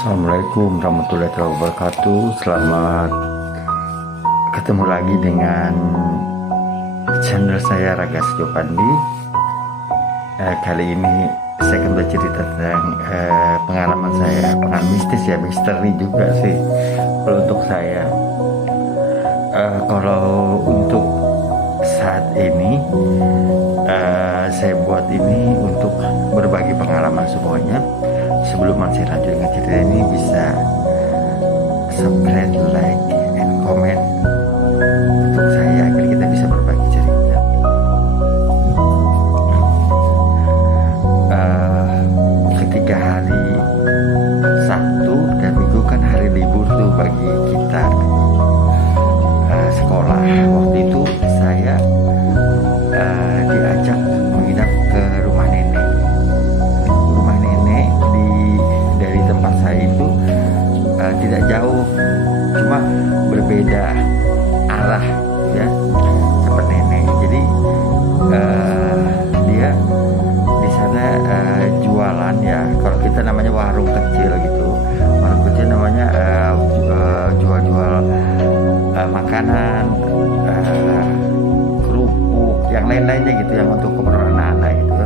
Assalamualaikum warahmatullahi wabarakatuh. Selamat ketemu lagi dengan channel saya Raga Sejopandi. Kali ini saya akan bercerita tentang pengalaman saya, pengalaman mistis ya, misteri juga sih kalau untuk saya. Kalau untuk saat ini saya buat ini untuk berbagi pengalaman semuanya. Sebelum saya lanjut dengan cerita ini, bisa subscribe, like, and comment untuk saya agar kita bisa berbagi cerita. Ketika hari Sabtu dan Minggu kan hari libur tuh bagi kita sekolah. Waktu itu saya diajak menginap ke rumah nenek. Rumah nenek dari tempat saya itu tidak jauh, cuma berbeda arah ya, tempat nenek. Jadi dia di sana jualan ya, kalau kita namanya warung kecil gitu. Warung kecil namanya jual-jual makanan, kerupuk, yang lain-lainnya gitu, yang untuk keperluan anak-anak gitu.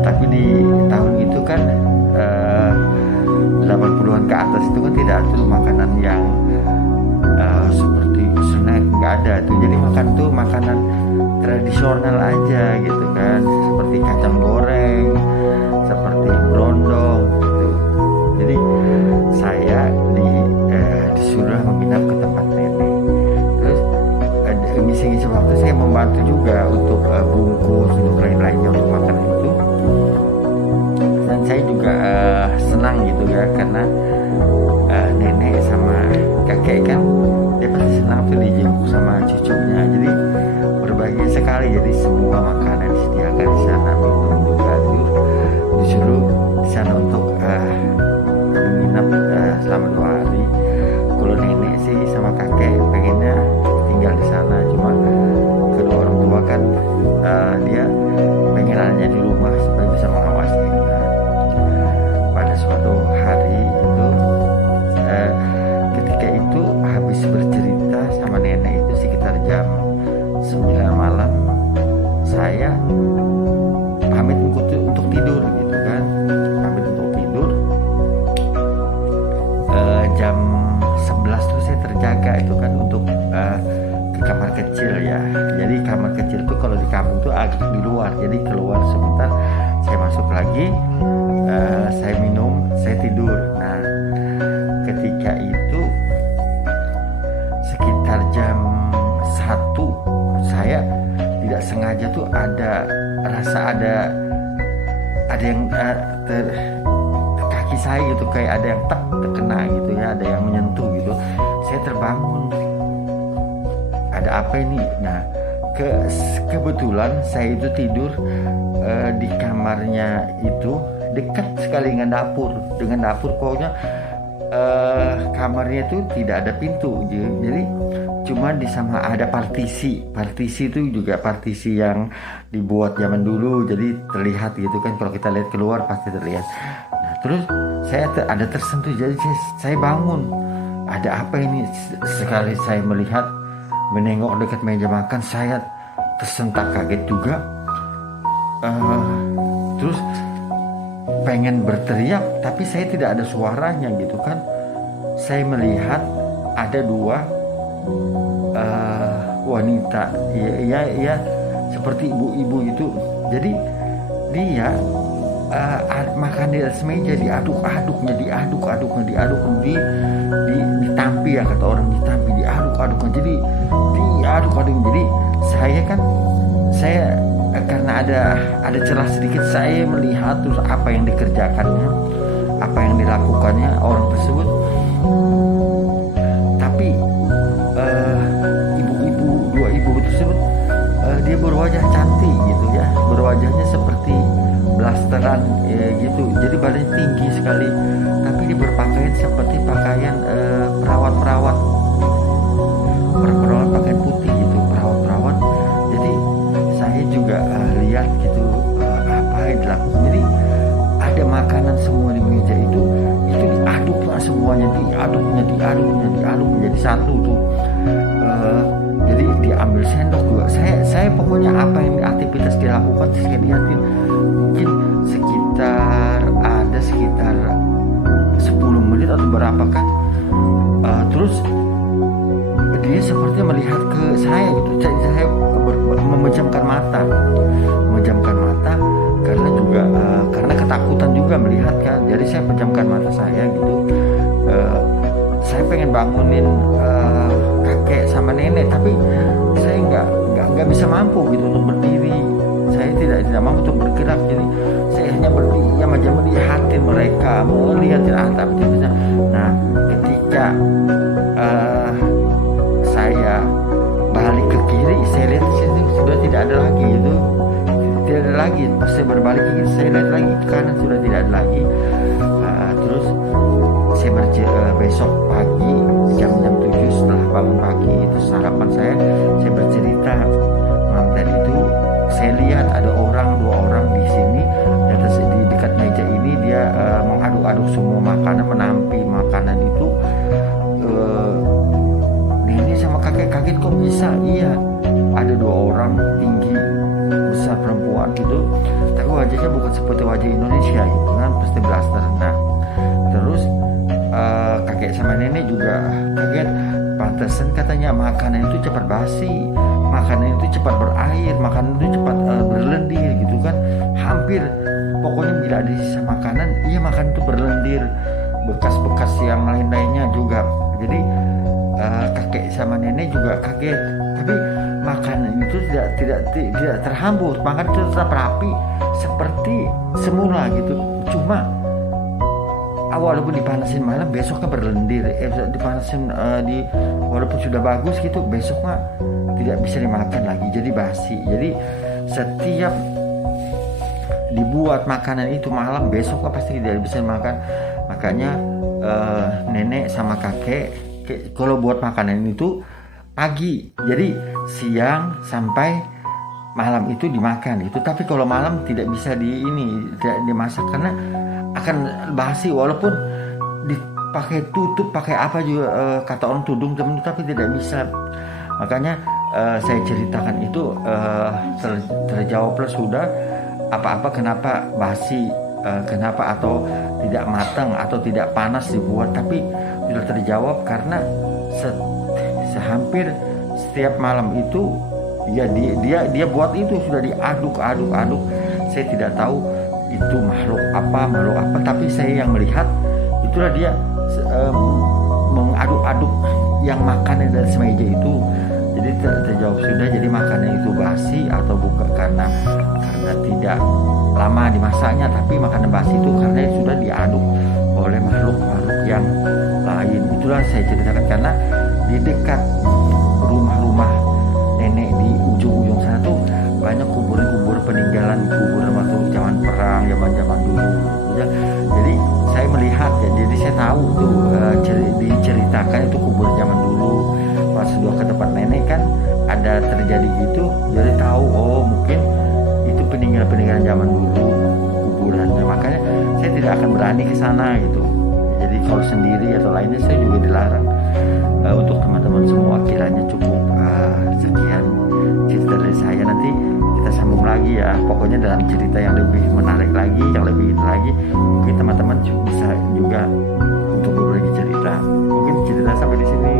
Tapi di tahun itu kan 80-an ke atas itu kan tidak ada makanan yang seperti snack, nggak ada tuh. Jadi makan tuh makanan tradisional aja gitu kan, seperti kacang goreng, seperti brondong gitu. Jadi saya disuruh menginap ke tempat nenek. Terus ngisi-ngisi waktu saya membantu juga untuk bungkus, untuk lain-lainnya, untuk makanan itu. Dan saya juga senang gitu ya, karena nenek sama kakek kan dia pasti senang tuh dijenguk sama cucunya. Jadi berbagi sekali, jadi semua makanan disediakan di sana, minum juga tuh disuruh di sana untuk menginap selama 2 hari. Kalau nenek sih sama kakek pengennya tinggal di sana, cuma kedua orang tua kan dia pengen anaknya di rumah supaya bisa mengawasi. Pada suatu hari itu ketika itu habis bercerita sama nenek itu sekitar jam 9 malam, saya pamit untuk tidur gitu kan, pamit untuk tidur. Jam 11 tuh saya terjaga itu kan untuk ke kamar kecil ya. Jadi kamar kecil tuh kalau di kampung tuh agak di luar, jadi keluar sebentar, saya masuk lagi, saya minum, saya tidur. Nah, ketika itu sekitar jam 1 saya tidak sengaja tuh ada yang kaki saya gitu, kayak ada yang terkena gitu ya, ada yang menyentuh gitu. Saya terbangun, ada apa ini? Nah, kebetulan saya itu tidur di kamarnya itu dekat sekali dengan dapur pokoknya. Kamarnya itu tidak ada pintu, jadi cuma di sama ada partisi itu juga partisi yang dibuat zaman dulu, jadi terlihat gitu kan, kalau kita lihat keluar pasti terlihat. Nah, terus saya ada tersentuh, jadi saya bangun, ada apa ini? Sekali saya melihat, menengok dekat meja makan, saya tersentak, kaget juga. Terus pengen berteriak, tapi saya tidak ada suaranya gitu kan. Saya melihat ada 2 wanita, ya seperti ibu-ibu itu. Jadi dia makan di atas meja, diaduk-aduknya, ditampi ya, kata orang, ditampi, diaduk-aduknya, jadi diaduk-aduk. Jadi saya karena ada celah sedikit, saya melihat terus apa yang dikerjakannya, apa yang dilakukannya orang tersebut. Tapi dua ibu tersebut dia berwajah cantik gitu ya, berwajahnya seperti blasteran gitu, jadi badannya tinggi sekali, tapi dia berpakaian seperti pakaian perawat pakaian putih gitu, perawat. Jadi saya juga lihat gitu apa yang dilakukan. Jadi ada makanan semua di meja itu diaduk diaduk menjadi satu tuh. Jadi diambil sendok juga. Saya pokoknya apa yang aktivitas dilakukan saya lihatin mungkin sekitar 10 menit atau berapa kan. Terus dia sepertinya melihat ke saya gitu. Saya memejamkan mata karena juga karena ketakutan juga melihat kan. Jadi saya pejamkan mata saya gitu. Saya pengen bangunin kakek sama nenek, tapi saya nggak bisa mampu gitu untuk berdiri. Saya tidak mampu untuk bergerak. Jadi saya hanya berdiam aja melihatin mereka, melihatin atap. Nah, ketika saya balik ke kiri, saya lihat di situ sudah tidak ada lagi itu. Tidak ada lagi. Pas saya berbalik ke kiri, saya lihat lagi ke kanan sudah tidak ada lagi. Terus saya besok pagi jam 7 setelah bangun pagi itu sarapan saya bercerita, malam tadi itu saya lihat ada dua orang di sini di atas di dekat meja ini dia mengaduk-aduk semua makanan, menampi makanan itu. Nenek sama kakek kaget kok bisa. Iya, ada 2 orang tinggi besar perempuan gitu, tapi wajahnya bukan seperti wajah Indonesia gitu kan, pasti blaster. Nah, terus kakek sama nenek juga kaget, pantesan katanya makanan itu cepat basi, makanan itu cepat berair, makanan itu cepat berlendir gitu kan. Hampir pokoknya bila ada sisa makanan, iya makanan itu berlendir, bekas-bekas yang lain-lainnya juga. Jadi kakek sama nenek juga kaget, tapi makanan itu tidak terhambur, makanan itu tetap rapi seperti semula gitu. Cuma walaupun dipanasin malam, besoknya berlendir. Dipanasin walaupun sudah bagus gitu, besoknya tidak bisa dimakan lagi, jadi basi. Jadi setiap dibuat makanan itu malam, besoknya pasti tidak bisa dimakan. Makanya nenek sama kakek kalau buat makanan itu pagi, jadi siang sampai malam itu dimakan itu. Tapi kalau malam tidak bisa tidak dimasak karena akan basi, walaupun dipakai tutup pakai apa juga kata orang tudung temen, tapi tidak bisa. Makanya saya ceritakan itu terjawablah sudah apa-apa kenapa basi, kenapa atau tidak matang atau tidak panas dibuat, tapi sudah terjawab karena hampir setiap malam itu ya dia buat itu sudah diaduk. Saya tidak tahu itu makhluk apa, tapi saya yang melihat itulah dia mengaduk-aduk yang makanan dari semeja itu. Jadi terjawab sudah, jadi makanan itu basi atau bukan karena tidak lama dimasaknya, tapi makanan basi itu karena sudah diaduk oleh makhluk-makhluk yang lain. Itulah saya ceritakan karena di dekat rumah-rumah nenek di ujung-ujung sana tuh banyak kubur peninggalan, kubur waktu zaman perang, zaman dulu ya. Jadi saya melihat ya, jadi saya tahu tuh diceritakan itu kubur zaman dulu. Pas sudah ke tempat nenek kan ada terjadi gitu, jadi tahu oh mungkin itu peninggalan zaman dulu kuburannya. Makanya saya tidak akan berani ke sana gitu. Jadi kalau sendiri atau lainnya saya juga dilarang. Untuk teman-teman semua kiranya cukup sekian cerita dari saya. Nanti kita sambung lagi ya, pokoknya dalam cerita yang lebih menarik lagi, yang lebih lagi mungkin teman-teman bisa juga untuk berbagi cerita. Mungkin cerita sampai di sini.